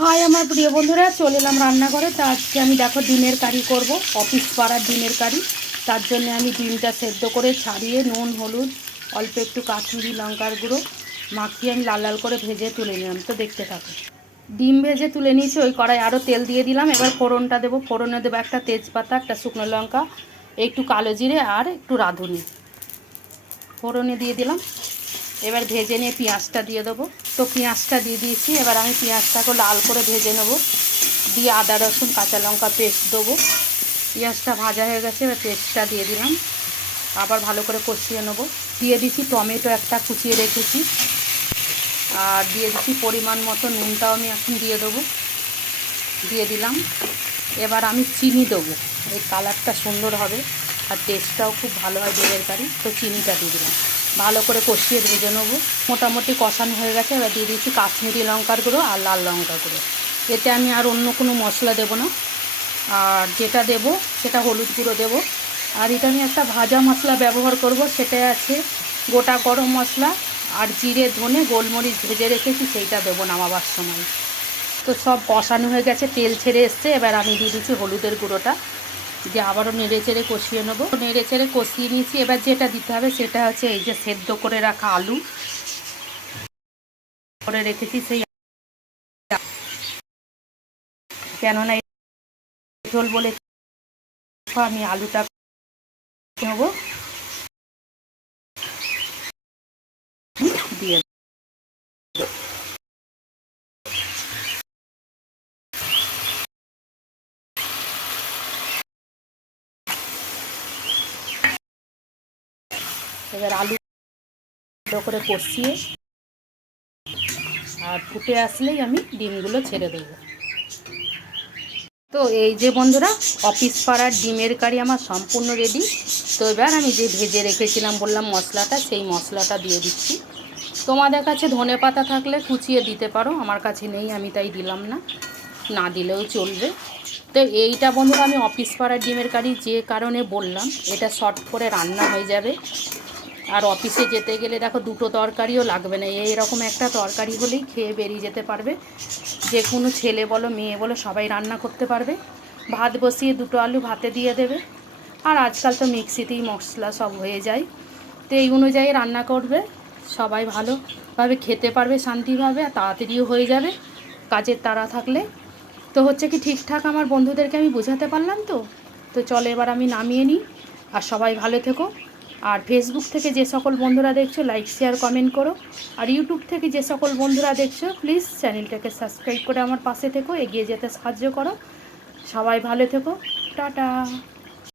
High আমার প্রিয় বন্ধুরা, চলে এলাম রান্নাঘরে। তা আজকে আমি দেখো ডিমের কারি করব, অফিস পাড়ার ডিমের কারি। তার জন্য আমি ডিমটা সেদ্ধ করে ছাড়িয়ে নুন হলুদ অল্প একটু কাশ্মীরি লঙ্কার গুঁড়ো মাখিয়ে আমি লাল লাল করে ভেজে তুলে নিলাম। তো দেখতে থাকো। ডিম ভেজে তুলে নিয়েছি, ওই কড়াই আরও তেল দিয়ে দিলাম। এবার ফোড়নটা দেবো। ফোড়নে দেবো একটা তেজপাতা, একটা শুকনো লঙ্কা, একটু কালো জিরে আর একটু রাঁধুনি ফোড়নে দিয়ে দিলাম। এবার ভেজে নিয়ে পেঁয়াজটা দিয়ে দেবো। তো পেঁয়াজটা দিয়ে দিয়েছি। এবার আমি পেঁয়াজটাকে লাল করে ভেজে নেব, দিয়ে আদা রসুন কাঁচা লঙ্কা পেস্ট দেবো। পেঁয়াজটা ভাজা হয়ে গেছে, এবার পেস্টটা দিয়ে দিলাম। আবার ভালো করে কষিয়ে নেব। দিয়ে দিচ্ছি টমেটো একটা কুচিয়ে রেখেছি, আর দিয়ে দিচ্ছি পরিমাণ মতো নুনটাও আমি এখন দিয়ে দেবো। দিয়ে দিলাম। এবার আমি চিনি দেবো, এই কালারটা সুন্দর হবে আর টেস্টটাও খুব ভালো হয় ডিমের কারি। তো চিনিটা দিয়ে দিলাম, ভালো করে কষিয়ে ভেজে নেবো। মোটামুটি কষানো হয়ে গেছে। এবার দিয়ে দিচ্ছি কাশ্মীরি লঙ্কার গুঁড়ো আর লাল লঙ্কার গুঁড়ো। এতে আমি আর অন্য কোনো মশলা দেবো না, আর যেটা দেবো সেটা হলুদ গুঁড়ো দেবো। আর এটা আমি একটা ভাজা মশলা ব্যবহার করব, সেটা আছে গোটা গরম মশলা আর জিরে ধনে গোলমরিচ ভেজে রেখেছি, সেইটা দেবো নামাবার সময়। তো সব কষানো হয়ে গেছে, তেল ছেড়ে এসছে। এবার আমি দিয়ে দিচ্ছি হলুদের গুঁড়োটা, দিয়ে আবারও নেড়ে চেড়ে কষিয়ে নেবো। নেড়ে চেড়ে কষিয়ে নিয়েছি। এবার যেটা দিতে হবে সেটা হচ্ছে এই যে সেদ্ধ করে রাখা আলু করে রেখেছি, সেই কেননা ঝোল বলে আমি আলুটা নেবো, দিয়ে এবার আলু করে কষিয়ে আর ফুটে আসলেই আমি ডিমগুলো ছেড়ে দেবো। তো এই যে বন্ধুরা, অফিস পাড়ার ডিমের কারি আমার সম্পূর্ণ রেডি। তো এবার আমি যে ভেজে রেখেছিলাম বললাম মশলাটা, সেই মশলাটা দিয়ে দিচ্ছি। তোমাদের কাছে ধনে পাতা থাকলে কুচিয়ে দিতে পারো, আমার কাছে নেই, আমি তাই দিলাম না, না দিলেও চলবে। তো এইটা বন্ধুরা আমি অফিস পাড়ার ডিমের কারি যে কারণে বললাম, এটা শর্ট করে রান্না হয়ে যাবে। আর অফিসে যেতে গেলে দেখো দুটো তরকারিও লাগবে না, এইরকম একটা তরকারি হলেই খেয়ে বেরিয়ে যেতে পারবে। যে কোনো ছেলে বলো মেয়ে বলো সবাই রান্না করতে পারবে। ভাত বসিয়ে দুটো আলু ভাতে দিয়ে দেবে, আর আজকাল তো মিক্সিতেই মশলা সব হয়ে যায়। তো এই অনুযায়ী রান্না করবে, সবাই ভালোভাবে খেতে পারবে শান্তিভাবে, আর তাড়াতাড়িও হয়ে যাবে কাজের তাড়া থাকলে। তো হচ্ছে কি ঠিকঠাক আমার বন্ধুদেরকে আমি বোঝাতে পারলাম তো। তো চলো এবার আমি নামিয়ে নিই, আর সবাই ভালো থেকো। আর ফেসবুক থেকে যে সকল বন্ধুরা দেখছো লাইক শেয়ার কমেন্ট করো, আর ইউটিউব থেকে যে সকল বন্ধুরা দেখছো প্লিজ চ্যানেলটাকে সাবস্ক্রাইব করে আমার পাশে থেকো, এগিয়ে যেতে সাহায্য করো। সবাই ভালো থেকো, টাটা।